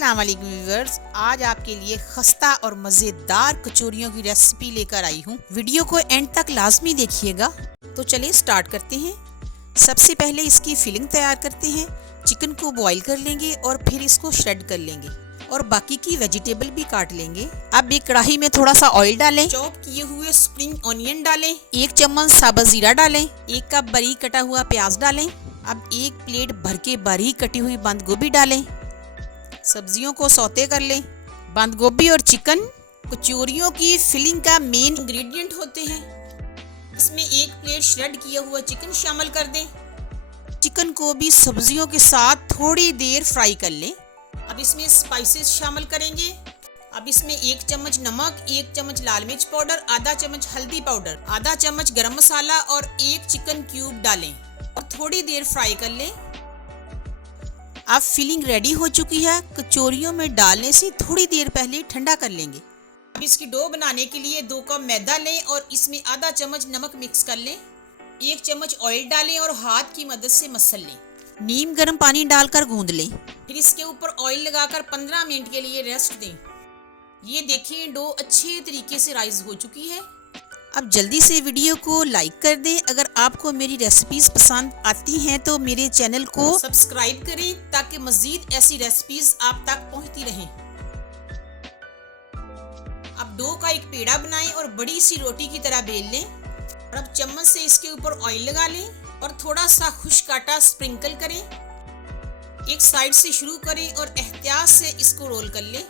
अस्सलाम वालेकुम व्यूअर्स, आज आपके लिए खस्ता और मज़ेदार कचौरियों की रेसिपी लेकर आई हूँ। वीडियो को एंड तक लाजमी देखिएगा। तो चलिए स्टार्ट करते हैं। सबसे पहले इसकी फिलिंग तैयार करते हैं। चिकन को बॉईल कर लेंगे और फिर इसको श्रेड कर लेंगे और बाकी की वेजिटेबल भी काट लेंगे। अब एक कढ़ाई में थोड़ा सा ऑयल डालें, चॉप किए हुए स्प्रिंग ऑनियन डालें, 1 चम्मच साबुत जीरा डालें, 1 कप बारीक कटा हुआ प्याज डालें। अब 1 प्लेट भर के बारीक कटी हुई बंद गोभी डालें। सब्जियों को सौते कर लें। बंद गोभी और चिकन कचौरियों की फिलिंग का मेन इंग्रेडिएंट होते हैं। इसमें 1 प्लेट श्रेड किया हुआ चिकन शामिल कर दें। चिकन को भी सब्जियों के साथ थोड़ी देर फ्राई कर लें। अब इसमें स्पाइसेस शामिल करेंगे। अब इसमें 1 चम्मच नमक, 1 चम्मच लाल मिर्च पाउडर, आधा चम्मच हल्दी पाउडर, आधा चम्मच गरम मसाला और 1 चिकन क्यूब डालें और थोड़ी देर फ्राई कर लें। अब फिलिंग रेडी हो चुकी है। कचौरियों में डालने से थोड़ी देर पहले ठंडा कर लेंगे। अब इसकी डो बनाने के लिए 2 कप मैदा लें और इसमें आधा चम्मच नमक मिक्स कर लें। 1 चम्मच ऑयल डालें और हाथ की मदद से मसल लें। नीम गर्म पानी डालकर गूंद लें। फिर इसके ऊपर ऑयल लगाकर 15 मिनट के लिए रेस्ट दें। ये देखें, डो अच्छे तरीके से राइज हो चुकी है। अब जल्दी से वीडियो को लाइक कर दें। अगर आपको मेरी रेसिपीज पसंद आती हैं तो मेरे चैनल को सब्सक्राइब करें ताकि मजीद ऐसी रेसिपीज आप तक पहुंचती रहें। अब डो का एक पेड़ा बनाएं और बड़ी सी रोटी की तरह बेल लें और अब चम्मच से इसके ऊपर ऑयल लगा लें और थोड़ा सा खुश्क आटा स्प्रिंकल करें। एक साइड से शुरू करें और एहतियात से इसको रोल कर लें।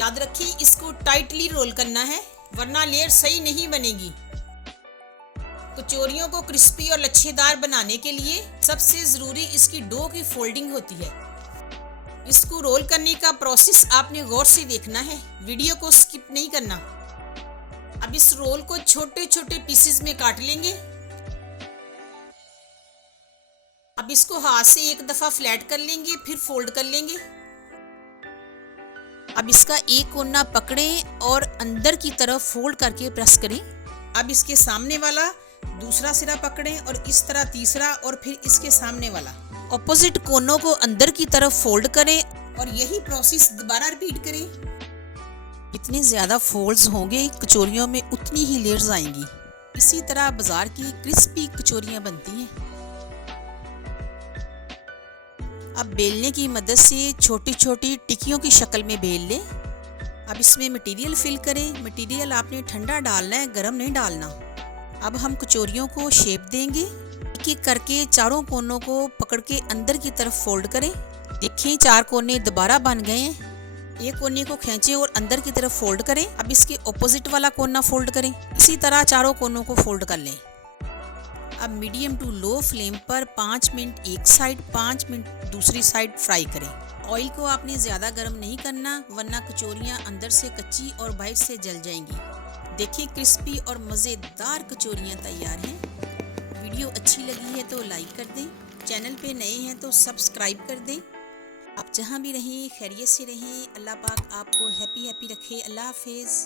याद रखें, इसको टाइटली रोल करना है वरना लेयर सही नहीं बनेगी। कचौरियों को क्रिस्पी और लच्छेदार बनाने के लिए सबसे जरूरी इसकी डो की फोल्डिंग होती है। इसको रोल करने का प्रोसेस आपने गौर से देखना है, वीडियो को स्किप नहीं करना। अब इस रोल को छोटे छोटे पीसेस में काट लेंगे। अब इसको हाथ से एक दफा फ्लैट कर लेंगे, फिर फोल्ड कर लेंगे। अब इसका एक कोना पकड़ें और अंदर की तरफ फोल्ड करके प्रेस करें। अब इसके सामने वाला दूसरा सिरा पकड़ें और इस तरह तीसरा और फिर इसके सामने वाला। ऑपोजिट कोनों को अंदर की तरफ फोल्ड करें और यही प्रोसेस दोबारा रिपीट करें। जितने ज़्यादा फोल्ड्स होंगे कचौरियों में उतनी ही लेयर्स आएंगी। इसी तरह बाजार की क्रिस्पी कचौरियाँ बनती हैं। अब बेलने की मदद से छोटी छोटी टिक्कियों की शक्ल में बेल लें। अब इसमें मटेरियल फिल करें। मटेरियल आपने ठंडा डालना है, गर्म नहीं डालना। अब हम कचौरियों को शेप देंगे। एक एक करके चारों कोनों को पकड़ के अंदर की तरफ फोल्ड करें। देखें, 4 कोने दोबारा बन गए हैं। एक कोने को खींचें और अंदर की तरफ फोल्ड करें। अब इसके ऑपोजिट वाला कोना फोल्ड करें। इसी तरह चारों कोनों को फोल्ड कर लें। अब मीडियम टू लो फ्लेम पर 5 मिनट एक साइड, 5 मिनट दूसरी साइड फ्राई करें। ऑयल को आपने ज़्यादा गर्म नहीं करना वरना कचौरियाँ अंदर से कच्ची और बाहर से जल जाएंगी। देखिए, क्रिस्पी और मज़ेदार कचौरियाँ तैयार हैं। वीडियो अच्छी लगी है तो लाइक कर दें। चैनल पे नए हैं तो सब्सक्राइब कर दें। आप जहाँ भी रहें खैरियत से रहें। अल्लाह पाक आपको हैप्पी रखे। अल्लाह हाफिज़।